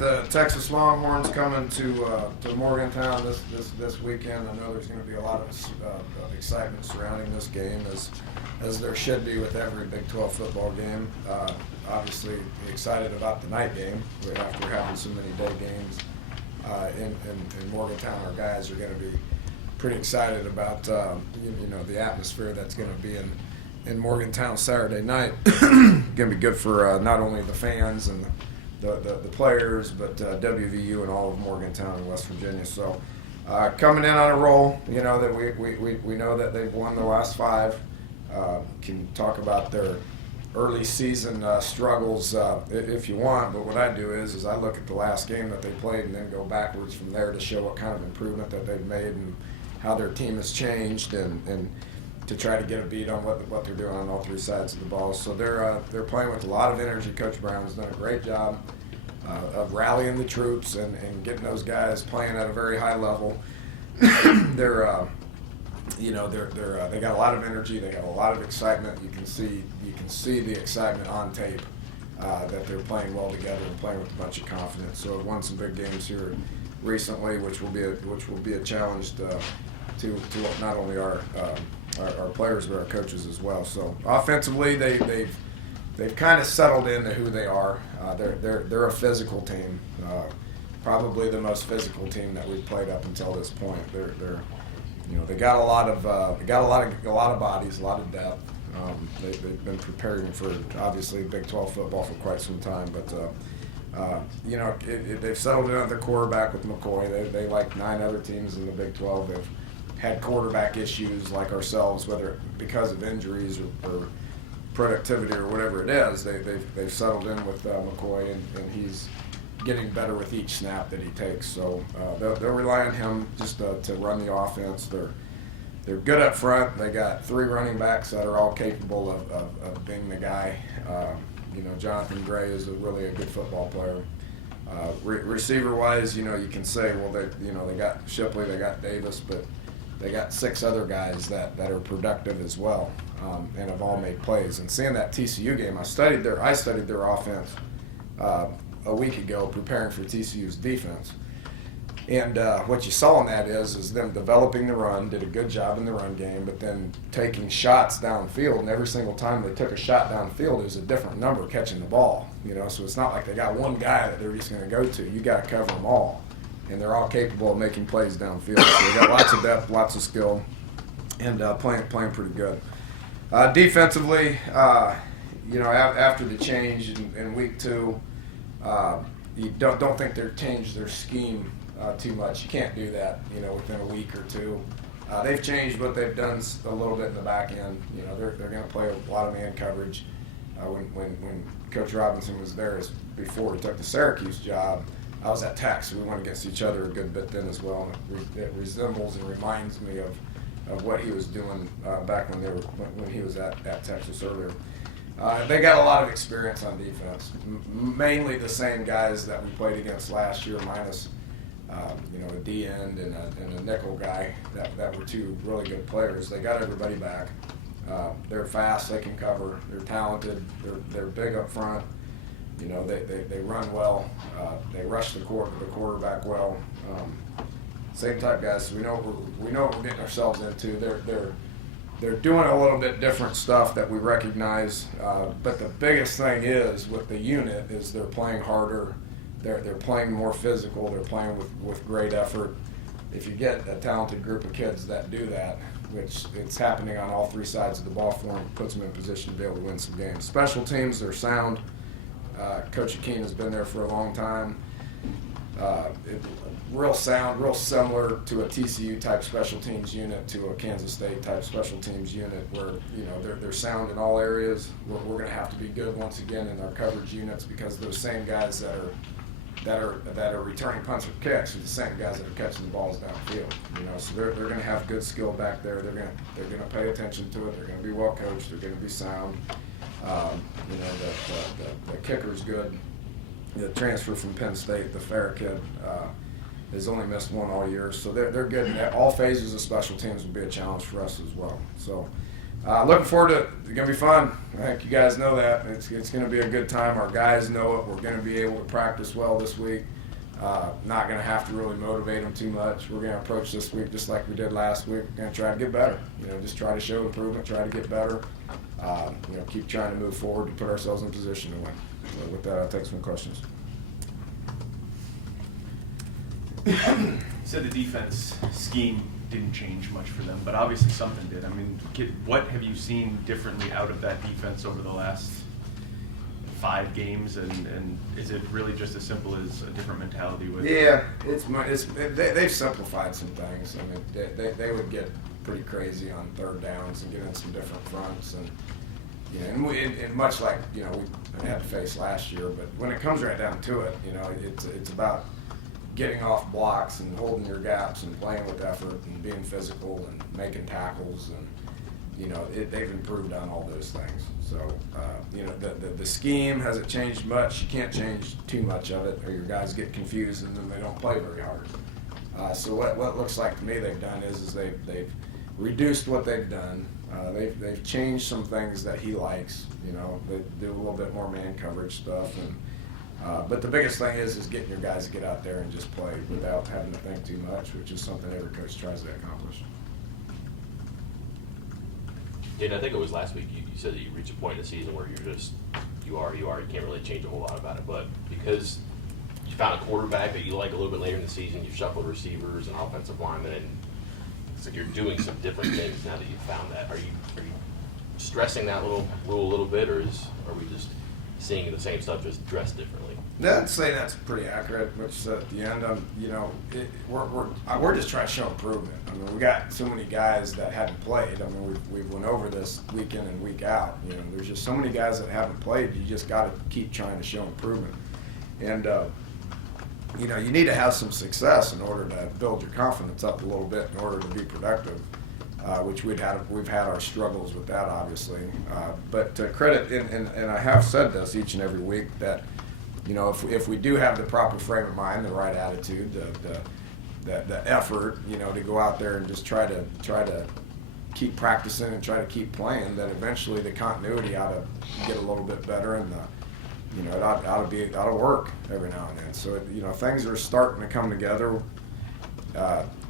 the Texas Longhorns coming to Morgantown this weekend. I know there's going to be a lot of excitement surrounding this game, as there should be with every Big 12 football game. Obviously, excited about the night game after having so many day games in Morgantown. Our guys are going to be pretty excited about the atmosphere that's going to be in Morgantown Saturday night. Going to be good for not only the fans and the players, but WVU and all of Morgantown and West Virginia. So coming in on a roll, that we know that they've won the last 5. Can talk about their early season struggles if you want, but what I do is I look at the last game that they played and then go backwards from there to show what kind of improvement that they've made and how their team has changed and to try to get a beat on what they're doing on all 3 sides of the ball. So they're playing with a lot of energy. Coach Brown's done a great job of rallying the troops and getting those guys playing at a very high level. They got a lot of energy. They got a lot of excitement. You can see the excitement on tape that they're playing well together and playing with a bunch of confidence. So they've won some big games here recently, which will be a challenge to not only our players but our coaches as well. So offensively, they've kind of settled into who they are. They're a physical team, probably the most physical team that we've played up until this point. They got a lot of bodies, a lot of depth. They've been preparing for obviously Big 12 football for quite some time, but they've settled in on their quarterback with McCoy. They like 9 other teams in the Big 12. They've had quarterback issues like ourselves, whether because of injuries or productivity or whatever it is. They've settled in with McCoy, and he's getting better with each snap that he takes. So they'll rely on him just to run the offense. They're good up front. They got 3 running backs that are all capable of being the guy. Jonathan Gray is really a good football player. Receiver-wise, you can say, well, they got Shipley, they got Davis, but they got 6 other guys that are productive as well, and have all made plays. And seeing that TCU game, I studied their offense a week ago, preparing for TCU's defense. And what you saw in that is them developing the run, did a good job in the run game, but then taking shots downfield. And every single time they took a shot downfield, it was a different number catching the ball. So it's not like they got one guy that they're just going to go to. You got to cover them all, and they're all capable of making plays downfield. So they got lots of depth, lots of skill, and playing pretty good. Defensively, after the change in week 2, you don't think they've changed their scheme too much. You can't do that, within a week or 2. They've changed what they've done a little bit in the back end. They're going to play a lot of man coverage. When Coach Robinson was there before he took the Syracuse job, I was at Tech, so we went against each other a good bit then as well. It resembles and reminds me of what he was doing back when he was at Texas earlier. They got a lot of experience on defense, mainly the same guys that we played against last year, minus a D end and a nickel guy that were 2 really good players. They got everybody back. They're fast, they can cover, they're talented, they're big up front. They run well, they rush the quarterback well. Same type guys. So we know what we're getting ourselves into. They're doing a little bit different stuff that we recognize, but the biggest thing is with the unit is they're playing harder. They're playing more physical. They're playing with great effort. If you get a talented group of kids that do that, which it's happening on all 3 sides of the ball for them, puts them in position to be able to win some games. Special teams, they're sound. Coach Akeen has been there for a long time. Real sound, real similar to a TCU type special teams unit, to a Kansas State type special teams unit, where they're sound in all areas. We're going to have to be good once again in our coverage units, because those same guys that are returning punts or kicks are the same guys that are catching the balls downfield. So they're going to have good skill back there. They're going to pay attention to it. They're going to be well coached. They're going to be sound. The kicker's good. The transfer from Penn State, the Fair kid, has only missed 1 all year, so they're good. All phases of special teams will be a challenge for us as well. So Looking forward to it. It's going to be fun. I think you guys know that. It's going to be a good time. Our guys know it. We're going to be able to practice well this week. Not going to have to really motivate them too much. We're going to approach this week just like we did last week. We're going to try to get better. Just try to show improvement, try to get better. Keep trying to move forward to put ourselves in position to win. So with that, I'll take some questions. You said the defense scheme didn't change much for them, but obviously something did. I mean, what have you seen differently out of that defense over the last 5 games, and is it really just as simple as a different mentality with? Yeah, they've simplified some things. I mean, they would get pretty crazy on third downs and get in some different fronts, and and much like we had to face last year. But when it comes right down to it, it's about getting off blocks and holding your gaps and playing with effort and being physical and making tackles, and they've improved on all those things. So the scheme hasn't changed much. You can't change too much of it, or your guys get confused and then they don't play very hard. So what it looks like to me they've done is they've reduced what they've done. They've changed some things that he likes. They do a little bit more man coverage stuff, but the biggest thing is getting your guys to get out there and just play without having to think too much, which is something every coach tries to accomplish. Dana, I think it was last week you said that you reach a point in the season where you can't really change a whole lot about it, but because you found a quarterback that you like a little bit later in the season, you shuffled receivers and offensive linemen, and it's like you're doing some different things now that you've found that. Are you stressing that rule a little bit, or are we just seeing the same stuff just dressed differently? I'd say that's pretty accurate, which at the end, we're just trying to show improvement. I mean, we got so many guys that haven't played. I mean, we've went over this week in and week out. There's just so many guys that haven't played. You just got to keep trying to show improvement. And, you need to have some success in order to build your confidence up a little bit in order to be productive, which we've had our struggles with that, obviously. But to credit, and I have said this each and every week, that if we do have the proper frame of mind, the right attitude, the effort, to go out there and just try to keep practicing and try to keep playing, that eventually the continuity ought to get a little bit better, and it ought to work every now and then. So things are starting to come together.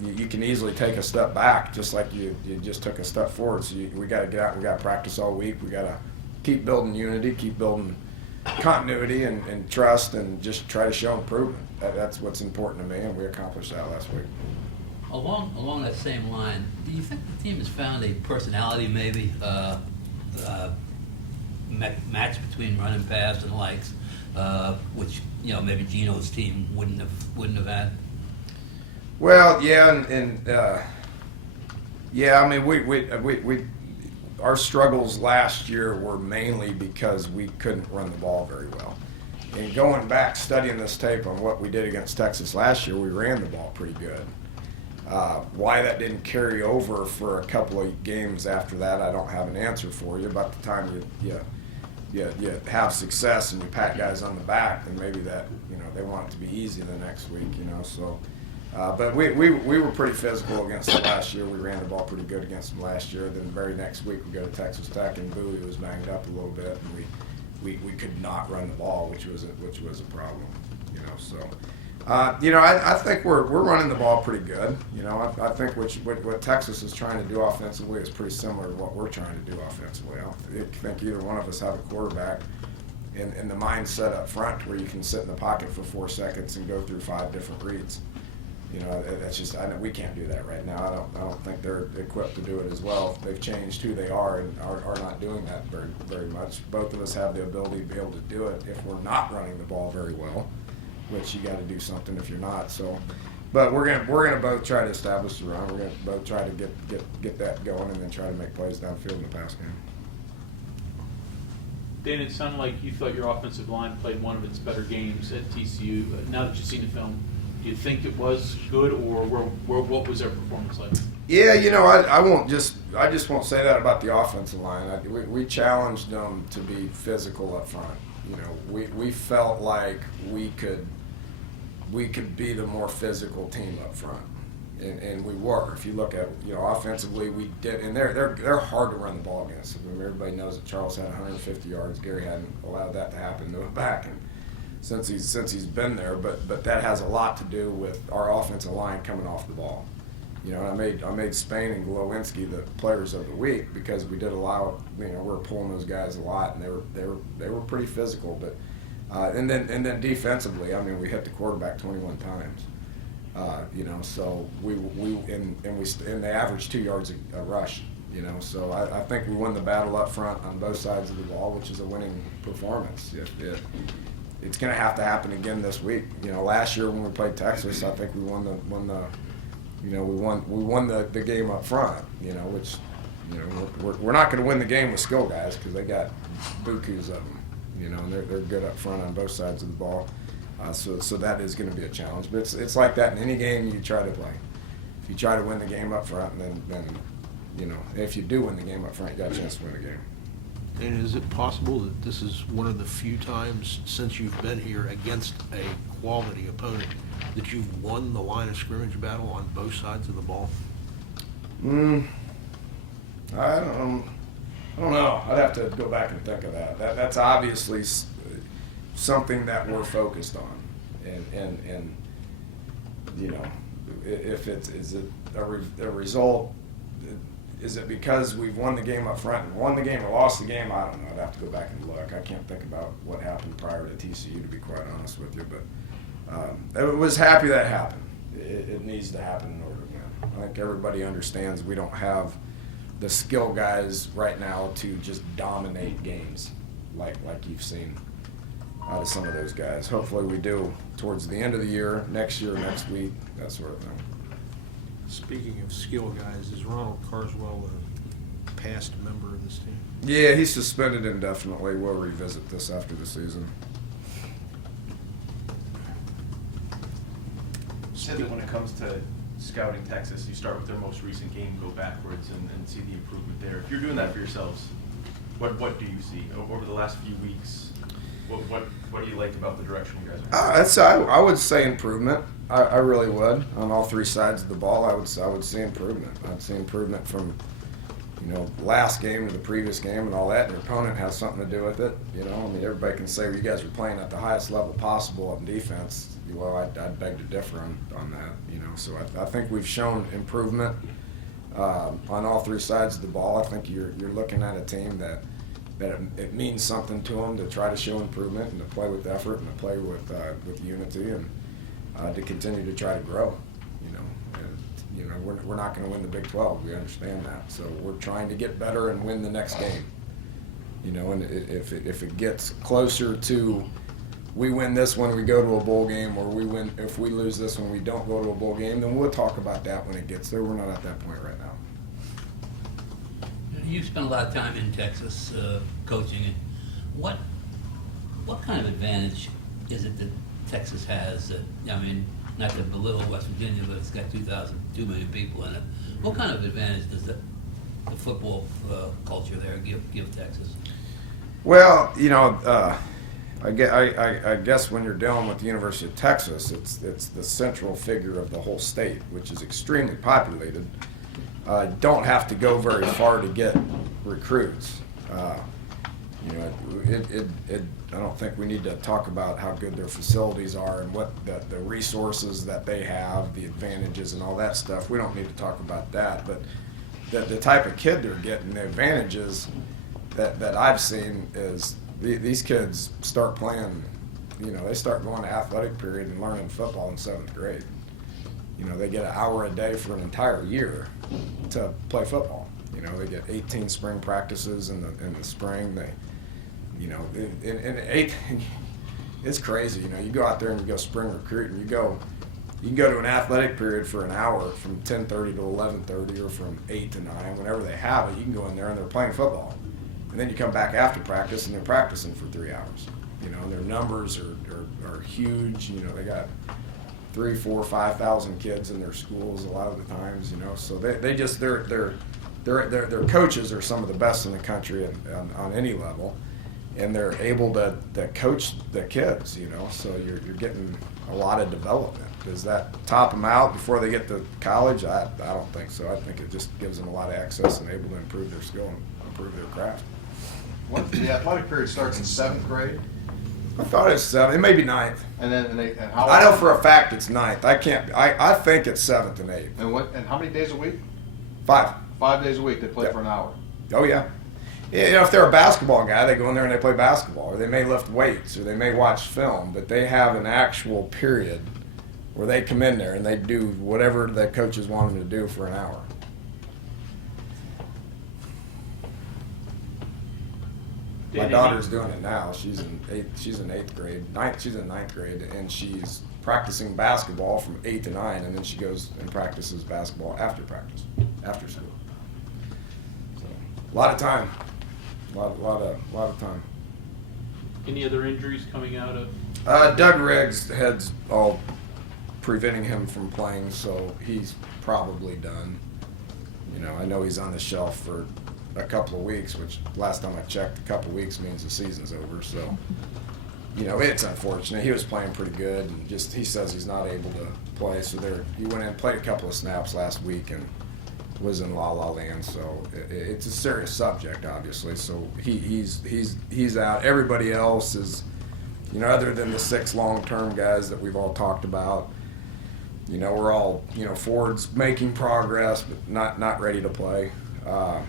You can easily take a step back, just like you just took a step forward. So we got to get out. We got to practice all week. We got to keep building unity, keep building continuity and trust, and just try to show improvement. That's what's important to me, and we accomplished that last week. Along that same line, do you think the team has found a personality maybe match between run and pass and likes, which maybe Gino's team wouldn't have had? Well, yeah, yeah. I mean, we our struggles last year were mainly because we couldn't run the ball very well. And going back, studying this tape on what we did against Texas last year, we ran the ball pretty good. Why that didn't carry over for a couple of games after that, I don't have an answer for you. By the time you have success and you pat guys on the back, then maybe that they want it to be easy the next week. So. But we were pretty physical against them last year. We ran the ball pretty good against them last year. Then the very next week we go to Texas Tech, and Bowie was banged up a little bit, and we could not run the ball, which was a problem. So I think we're running the ball pretty good. I think what Texas is trying to do offensively is pretty similar to what we're trying to do offensively. I don't think either one of us have a quarterback in the mindset up front where you can sit in the pocket for 4 seconds and go through 5 different reads. That's just, I know we can't do that right now. I don't think they're equipped to do it as well. They've changed who they are and are not doing that very, very much. Both of us have the ability to be able to do it if we're not running the ball very well, which you got to do something if you're not. So, but we're gonna both try to establish the run. We're gonna both try to get that going, and then try to make plays downfield in the pass game. Dan, it sounded like you thought your offensive line played one of its better games at TCU. Now that you've seen the film, do you think it was good, or what was their performance like? Yeah, I just won't say that about the offensive line. We challenged them to be physical up front. We felt like we could be the more physical team up front. And we were. If you look at, offensively, we did, and they're hard to run the ball against. I mean, everybody knows that Charles had 150 yards. Gary hadn't allowed that to happen to him back, and since he's been there. But that has a lot to do with our offensive line coming off the ball. I made Spain and Glowinski the players of the week because we did allow. We were pulling those guys a lot, and they were pretty physical. But and then defensively, I mean, we hit the quarterback 21 times. So and they averaged 2 yards a rush. So I think we won the battle up front on both sides of the ball, which is a winning performance. It's going to have to happen again this week. Last year when we played Texas, I think we won the game up front. Which we're not going to win the game with skill guys because they got bukus of them. And they're good up front on both sides of the ball. So that is going to be a challenge. But it's like that in any game you try to play. If you try to win the game up front, then if you do win the game up front, you got a chance to win the game. And is it possible that this is one of the few times since you've been here against a quality opponent that you've won the line of scrimmage battle on both sides of the ball? I don't know. I'd have to go back and think of that. That's obviously something that we're focused on, and if is it a result? Is it because we've won the game up front and won the game or lost the game? I don't know. I'd have to go back and look. I can't think about what happened prior to TCU, to be quite honest with you. But I was happy that happened. It needs to happen in order to win. I think everybody understands we don't have the skill guys right now to just dominate games like you've seen out of some of those guys. Hopefully we do towards the end of the year, next week, that sort of thing. Speaking of skill guys, is Ronald Carswell a past member of this team? Yeah, he's suspended indefinitely. We'll revisit this after the season. Said that when it comes to scouting Texas, you start with their most recent game, go backwards, and see the improvement there. If you're doing that for yourselves, what do you see over the last few weeks? What do you like about the direction you guys are? I would say improvement. I really would on all three sides of the ball. I would see improvement. I'd see improvement from last game to the previous game and all that. And your opponent has something to do with it. Everybody can say, well, you guys are playing at the highest level possible on defense. Well, I'd beg to differ on that. So I think we've shown improvement on all three sides of the ball. I think you're looking at a team that it means something to them to try to show improvement and to play with effort and to play with unity and to continue to try to grow. We're not going to win the Big 12. We understand that. So we're trying to get better and win the next game. And if it gets closer to we win this when we go to a bowl game, or if we lose this when we don't go to a bowl game, then we'll talk about that when it gets there. We're not at that point right now. You spent a lot of time in Texas coaching. And what kind of advantage is it that Texas has? Not to belittle West Virginia, but it's got 2 million people in it. What kind of advantage does the football culture there give Texas? Well, I guess when you're dealing with the University of Texas, it's the central figure of the whole state, which is extremely populated. Don't have to go very far to get recruits. I don't think we need to talk about how good their facilities are and what the resources that they have, the advantages and all that stuff. We don't need to talk about that. But the type of kid they're getting, the advantages that I've seen is these kids start playing, they start going to athletic period and learning football in 7th grade. They get an hour a day for an entire year to play football. They get 18 spring practices in the spring. It's crazy. You go out there and you go spring recruit and you can go to an athletic period for an hour from 10:30 to 11:30 or from 8 to 9, whenever they have it. You can go in there and they're playing football, and then you come back after practice and they're practicing for 3 hours. And their numbers are huge. They got 3,000, 4,000, 5,000 kids in their schools a lot of the times. So their coaches are some of the best in the country on any level. And they're able to coach the kids, so you're getting a lot of development. Does that top them out before they get to college? I don't think so. I think it just gives them a lot of access and able to improve their skill and improve their craft. What, the athletic period starts in 7th grade, I thought it was 7th. It may be 9th. and how? I know for a fact it's 9th. I think it's 7th and 8th. And how many days a week? 5. 5 days a week. They play Yep. for an hour. Oh yeah. You know, if they're a basketball guy, they go in there and they play basketball, or they may lift weights, or they may watch film, but they have an actual period where they come in there and they do whatever the coaches want them to do for an hour. My Dana, daughter's doing it now. She's in 8th grade. She's in 9th grade, and she's practicing basketball from 8 to 9, and then she goes and practices basketball after practice, after school. So, a lot of time. A lot of time. Any other injuries coming out of? Doug Riggs' head's all preventing him from playing, so he's probably done. You know, I know he's on the shelf for a couple of weeks, which last time I checked, a couple of weeks means the season's over. So, you know, it's unfortunate. He was playing pretty good, and just he says he's not able to play. So he went in and played a couple of snaps last week and was in La La Land. So it's a serious subject, obviously. So he's out. Everybody else is, you know, other than the 6 long-term guys that we've all talked about. You know, we're all, you know, forwards making progress, but not ready to play.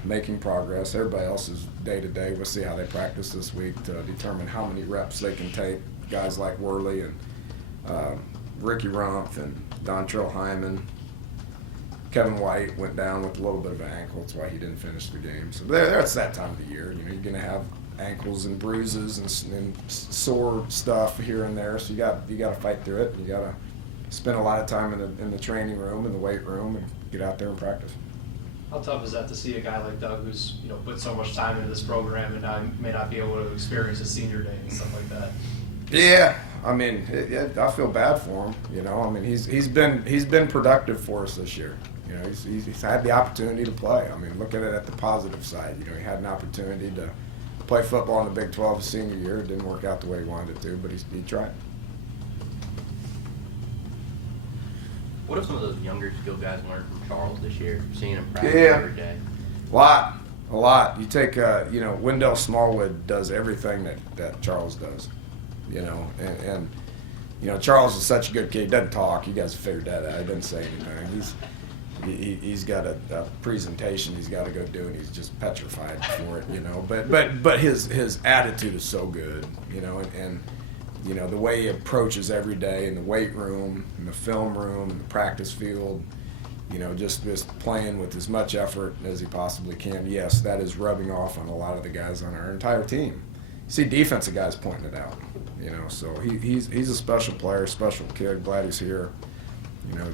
Making progress. Everybody else is day to day. We'll see how they practice this week to determine how many reps they can take. Guys like Worley and Ricky Rumpf and Dontrell Hyman. Kevin White went down with a little bit of an ankle. That's why he didn't finish the game. So it's that time of the year. You know, you're going to have ankles and bruises and sore stuff here and there. So you got to fight through it. You got to spend a lot of time in the training room, in the weight room, and get out there and practice. How tough is that to see a guy like Doug who's, you know, put so much time into this program and now may not be able to experience his senior day and stuff like that? Yeah, I mean, I feel bad for him. You know, I mean, he's been productive for us this year. You know, he's had the opportunity to play. I mean, look at it at the positive side. You know, he had an opportunity to play football in the Big 12 his senior year. It didn't work out the way he wanted it to, but he tried. What have some of those younger skill guys learned from Charles this year? Seeing him practice every day. A lot. You take, you know, Wendell Smallwood does everything that Charles does. You know, and you know, Charles is such a good kid. He doesn't talk. You guys figured that out. He doesn't say anything. He's got a presentation he's got to go do, and he's just petrified for it. You know, but his attitude is so good. You know, and you know, the way he approaches every day in the weight room, in the film room, in the practice field, you know, just playing with as much effort as he possibly can. Yes, that is rubbing off on a lot of the guys on our entire team. You see defensive guys pointing it out, you know, so he's a special player, special kid, glad he's here. You know,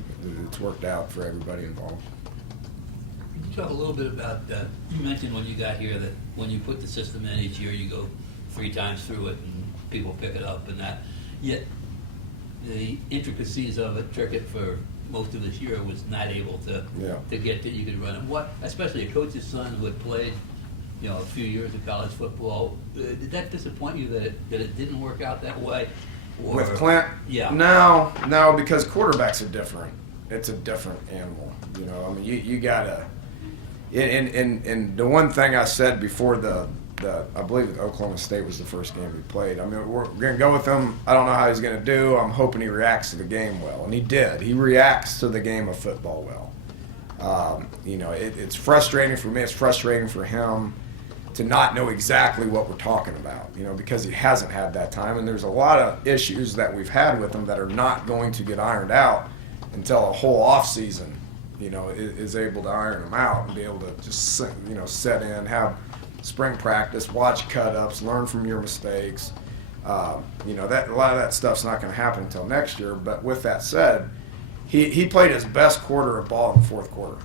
it's worked out for everybody involved. Could you talk a little bit about, you mentioned when you got here that when you put the system in each year, you go 3 times through it and people pick it up and that. Yet the intricacies of it, Turkett for most of this year was not able to get that you could run it. What, especially a coach's son who had played, you know, a few years of college football, did that disappoint you that it didn't work out that way? Or, with Clint? Yeah. No, because quarterbacks are different. It's a different animal. You know, I mean, you gotta. And the one thing I said before I believe Oklahoma State was the first game we played. I mean, we're gonna go with him. I don't know how he's gonna do. I'm hoping he reacts to the game well, and he did. He reacts to the game of football well. You know, it's frustrating for me. It's frustrating for him to not know exactly what we're talking about, you know, because he hasn't had that time. And there's a lot of issues that we've had with him that are not going to get ironed out until a whole off season, you know, is able to iron them out and be able to just, you know, set in, have spring practice, watch cut-ups, learn from your mistakes. You know, that a lot of that stuff's not going to happen until next year. But with that said, he played his best quarter of ball in the fourth quarter.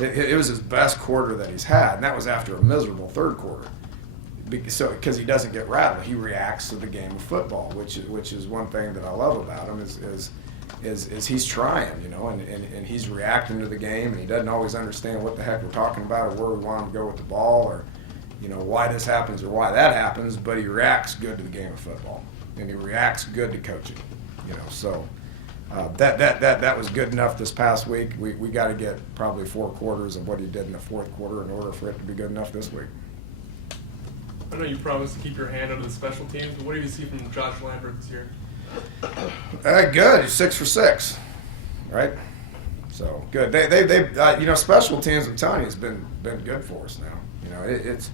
It was his best quarter that he's had, and that was after a miserable third quarter. Because he doesn't get rattled, he reacts to the game of football, which is one thing that I love about him is he's trying, you know, and he's reacting to the game, and he doesn't always understand what the heck we're talking about or where we want him to go with the ball or, you know, why this happens or why that happens, but he reacts good to the game of football, and he reacts good to coaching, you know. So That was good enough this past week. We got to get probably 4 quarters of what he did in the fourth quarter in order for it to be good enough this week. I know you promised to keep your hand under the special teams, but what do you see from Josh Lambert this year? Good. He's 6 for 6, right? So good. They special teams. I'm telling you, has been good for us now. It's.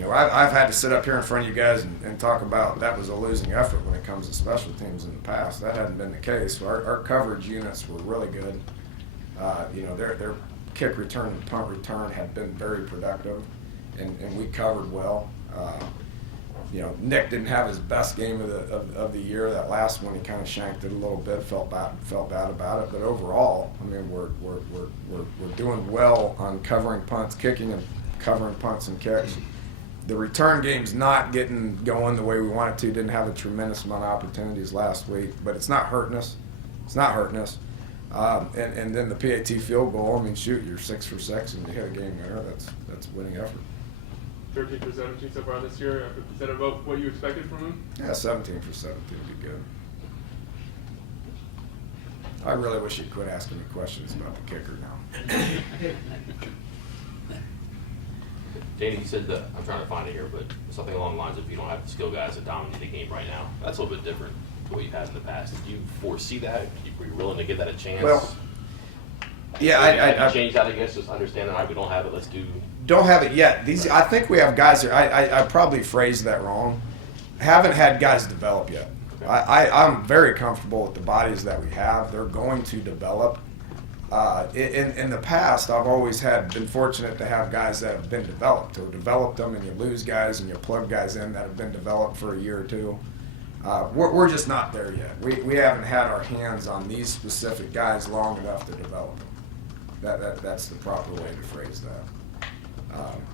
I've had to sit up here in front of you guys and talk about that was a losing effort when it comes to special teams in the past. That hadn't been the case. Our coverage units were really good. Their kick return and punt return had been very productive, and we covered well. Nick didn't have his best game of the year. That last one, he kind of shanked it a little bit. Felt bad about it. But overall, I mean, we're doing well on covering punts, kicking and covering punts and kicks. The return game's not getting going the way we want it to. Didn't have a tremendous amount of opportunities last week, but it's not hurting us. And then the PAT field goal. I mean, shoot, you're 6 for 6 and you hit a game winner. That's a winning effort. 13 for 17 so far this year. Is that about what you expected from him? Yeah, 17 for 17 would be good. I really wish you'd quit asking me questions about the kicker now. Dana, you said that, I'm trying to find it here, but something along the lines of you don't have the skill guys that dominate the game right now. That's a little bit different to what you've had in the past. Did you foresee that? Were you willing to give that a chance? Well, yeah, I change that, I guess, just understanding, all right, we don't have it, let's do. Don't have it yet. I think we have guys there. I probably phrased that wrong. Haven't had guys develop yet. Okay. I'm very comfortable with the bodies that we have. They're going to develop. In the past, I've always been fortunate to have guys that have been developed, or developed them, and you lose guys and you plug guys in that have been developed for a year or two. We're just not there yet. We haven't had our hands on these specific guys long enough to develop them. That's the proper way to phrase that.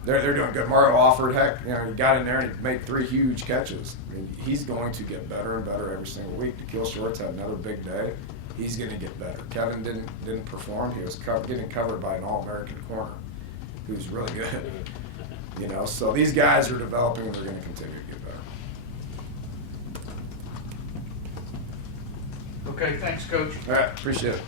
They're doing good. Mario Alford, heck, he got in there and he made 3 huge catches. I mean, he's going to get better and better every single week. Nikhil Shorts had another big day. He's going to get better. Kevin didn't perform. He was getting covered by an All-American corner who's really good. So these guys are developing and they're going to continue to get better. Okay, thanks, Coach. All right, appreciate it.